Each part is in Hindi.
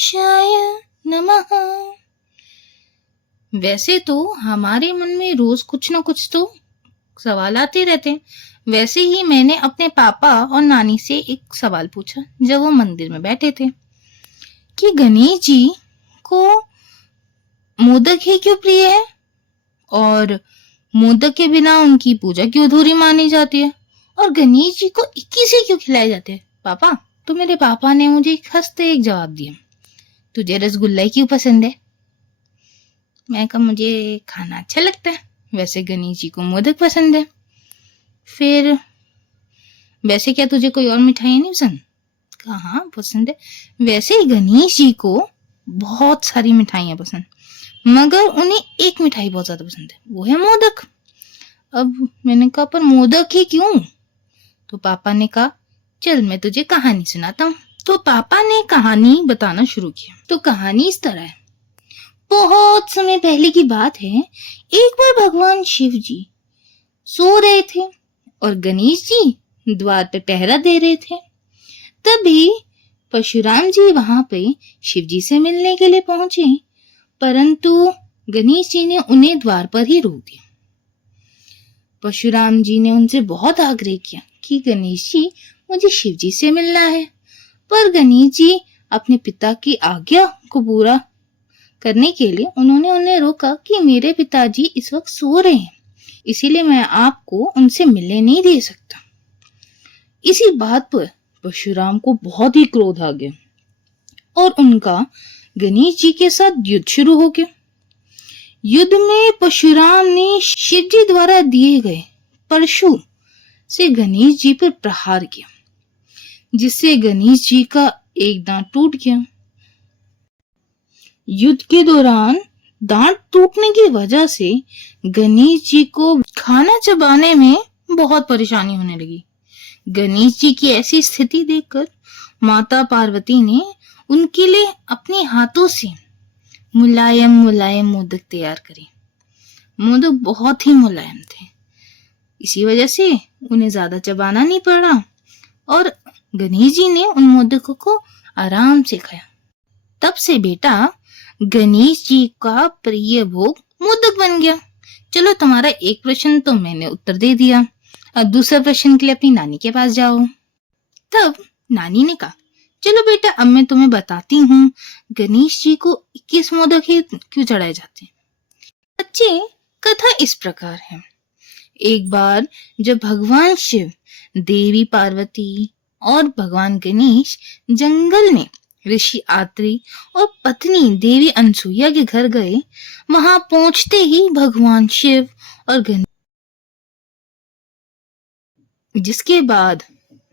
गणेशाय नमः। वैसे तो हमारे मन में रोज कुछ न कुछ तो सवाल आते रहते हैं। वैसे ही मैंने अपने पापा और नानी से एक सवाल पूछा जब वो मंदिर में बैठे थे कि गणेश जी को मोदक ही क्यों प्रिय है और मोदक के बिना उनकी पूजा क्यों अधूरी मानी जाती है और गणेश जी को 21 ही क्यों खिलाए जाते हैं। पापा, तो मेरे पापा ने मुझे हंसते एक जवाब दिया, तुझे रसगुल्ला क्यों पसंद है? मैं कहा मुझे खाना अच्छा लगता है, वैसे गणेश जी को मोदक पसंद है। फिर वैसे क्या तुझे कोई और मिठाई नहीं पसंद? कहा हाँ पसंद है। वैसे ही गणेश जी को बहुत सारी मिठाइयां पसंद, मगर उन्हें एक मिठाई बहुत ज्यादा पसंद है, वो है मोदक। अब मैंने कहा पर मोदक ही क्यों? तो पापा ने कहा चल मैं तुझे कहानी सुनाता हूँ। तो पापा ने कहानी बताना शुरू किया। तो कहानी इस तरह है। बहुत समय पहले की बात है, एक बार भगवान शिव जी सो रहे थे और गणेश जी द्वार पे पहरा दे रहे थे। तभी परशुराम जी वहां पे शिव जी से मिलने के लिए पहुंचे, परंतु गणेश जी ने उन्हें द्वार पर ही रोक दिया। परशुराम जी ने उनसे बहुत आग्रह किया कि गणेश जी मुझे शिव जी से मिलना है, पर गणेश जी अपने पिता की आज्ञा को पूरा करने के लिए उन्होंने उन्हें रोका कि मेरे पिताजी इस वक्त सो रहे हैं, इसीलिए मैं आपको उनसे मिलने नहीं दे सकता। इसी बात पर परशुराम को बहुत ही क्रोध आ गया और उनका गणेश जी के साथ युद्ध शुरू हो गया। युद्ध में परशुराम ने शिव जी द्वारा दिए गए परशु से गणेश जी पर प्रहार किया, जिससे गणेश जी का एक दांत टूट गया। युद्ध के दौरान दांत टूटने की वजह से गणेश जी को खाना चबाने में बहुत परेशानी होने लगी। गणेश जी की ऐसी स्थिति देखकर माता पार्वती ने उनके लिए अपने हाथों से मुलायम मुलायम मोदक तैयार करे। मोदक बहुत ही मुलायम थे, इसी वजह से उन्हें ज्यादा चबाना नहीं पड़ा और गणेश जी ने उन मोदकों को आराम से खाया। तब से बेटा गणेश जी का प्रिय भोग मोदक बन गया। चलो तुम्हारा एक प्रश्न तो मैंने उत्तर दे दिया, अब दूसरा प्रश्न के लिए अपनी नानी के पास जाओ। तब नानी ने कहा चलो बेटा अब मैं तुम्हें बताती हूँ गणेश जी को 21 मोदक ही क्यों चढ़ाए जाते हैं। बच्चे, कथा इस प्रकार है। एक बार जब भगवान शिव, देवी पार्वती और भगवान गणेश जंगल में ऋषि आत्रि और पत्नी देवी अनसुईया के घर गए, वहां पहुंचते ही भगवान शिव और गणेश, जिसके बाद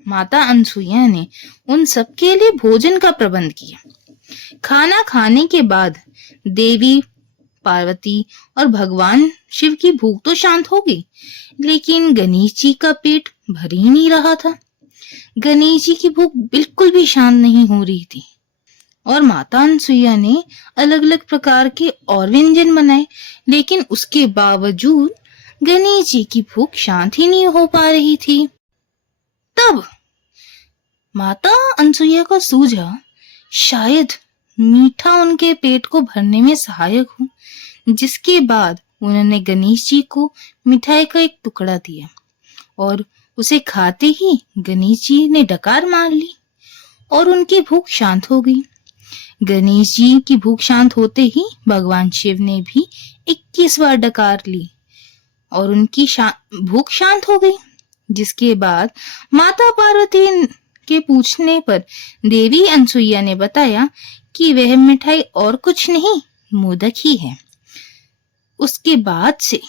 माता अनसुईया ने उन सबके लिए भोजन का प्रबंध किया। खाना खाने के बाद देवी पार्वती और भगवान शिव की भूख तो शांत हो गई, लेकिन गणेश जी का पेट भर ही नहीं रहा था। गणेश जी की भूख बिल्कुल भी शांत नहीं हो रही थी और माता अनसुईया ने अलग अलग प्रकार के और व्यंजन बनाए, लेकिन उसके बावजूद गणेश जी की भूख शांत ही नहीं हो पा रही थी। तब माता अनसुईया को सूझा शायद मीठा उनके पेट को भरने में सहायक हो, जिसके बाद उन्होंने गणेश जी को मिठाई का एक टुकड़ा दिया और उसे खाते ही गणेश जी ने डकार मार ली और उनकी भूख शांत हो गई। गणेश जी की भूख शांत होते ही भगवान शिव ने भी 21 बार डकार ली और उनकी भूख शांत हो गई, जिसके बाद माता पार्वती के पूछने पर देवी अनसुईया ने बताया कि वह मिठाई और कुछ नहीं मोदक ही है। उसके बाद से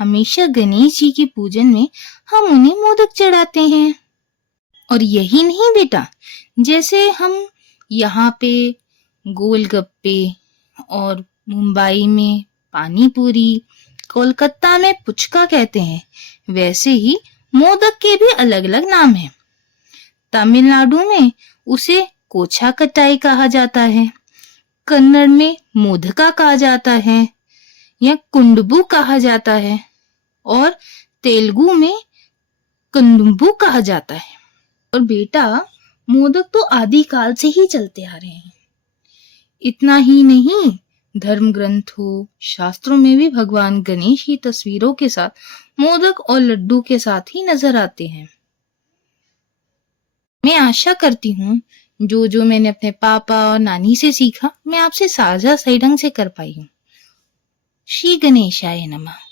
हमेशा गणेश जी के पूजन में हम उन्हें मोदक चढ़ाते हैं। और यही नहीं बेटा, जैसे हम यहाँ पे गोलगप्पे और मुंबई में पानी पूरी, कोलकाता में पुचका कहते हैं, वैसे ही मोदक के भी अलग अलग नाम हैं। तमिलनाडु में उसे कोछा कटाई कहा जाता है, कन्नड़ में मोदका कहा जाता है या कुंडबू कहा जाता है और तेलुगु में कंदुम्बू कहा जाता है। और बेटा मोदक तो आदिकाल से ही चलते आ रहे हैं। इतना ही नहीं, धर्म ग्रंथों, शास्त्रों में भी भगवान गणेश की तस्वीरों के साथ मोदक और लड्डू के साथ ही नजर आते हैं। मैं आशा करती हूँ जो जो मैंने अपने पापा और नानी से सीखा, मैं आपसे साझा सही ढंग से कर पाई हूँ। श्री गणेशाय नमः।